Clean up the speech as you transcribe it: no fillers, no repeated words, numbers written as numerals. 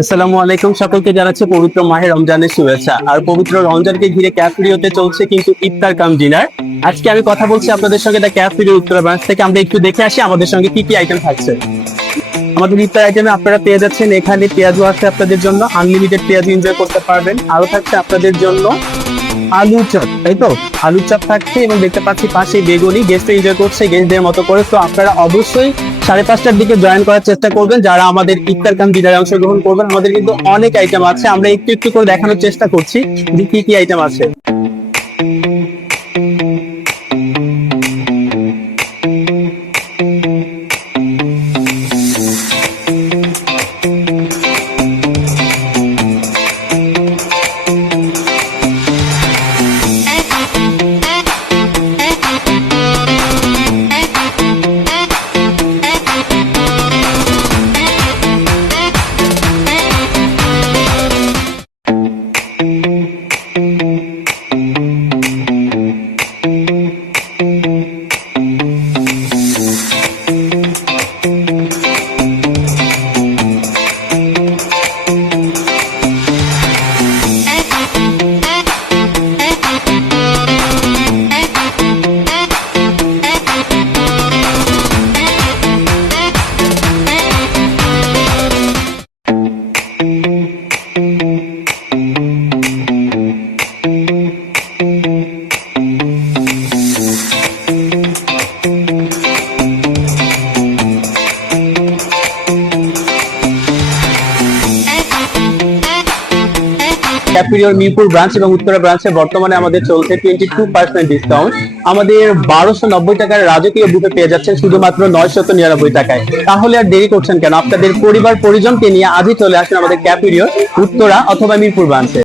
আসসালামু আলাইকুম, সকলকে জানাচ্ছি পবিত্র মাহে রমজানের শুভেচ্ছা। আর পবিত্র রমজানকে ঘিরে ক্যাফেরিওতে চলছে কিন্তু ইফতার কাম ডিনার। আজকে আমি কথা বলছি আপনাদের সঙ্গে দ্য ক্যাফেরিও উত্তরা ব্রাঞ্চ থেকে। আমরা একটু দেখে আসি আমাদের সঙ্গে কি কি আইটেম থাকছে। আমাদের ইফতার আইটেমে আপনারা পেয়ে যাচ্ছেন এখানে পেঁয়াজও আছে আপনাদের জন্য, আনলিমিটেড পেঁয়াজ এনজয় করতে পারবেন। আরো থাকছে আপনাদের জন্য আলু চপ, তাই তো আলু চপ থাকছে এবং দেখতে পাচ্ছি পাশে বেগুনি। গেস্ট এনজয় করছে গেস্টদের মতো করে। তো আপনারা অবশ্যই 5:30টার দিকে জয়েন করার চেষ্টা করবেন যারা আমাদের ইফতার কাম ডিনারে অংশগ্রহণ করবেন। আমাদের কিন্তু অনেক আইটেম আছে, আমরা একটু একটু করে দেখানোর চেষ্টা করছি যে কি কি আইটেম আছে। ক্যাফেরিওর মিরপুর ব্রাঞ্চ এবং উত্তরা ব্রাঞ্চে বর্তমানে আমাদের চলছে 22% ডিসকাউন্ট। আমাদের 1290 টাকার রাজকীয় বুফে পেয়ে যাচ্ছেন শুধুমাত্র 999 টাকায়। তাহলে আর দেরি করছেন কেন? আপনাদের পরিবার পরিজনকে নিয়ে আজই চলে আসেন আমাদের ক্যাফেরিওর উত্তরা অথবা মিরপুর ব্রাঞ্চে।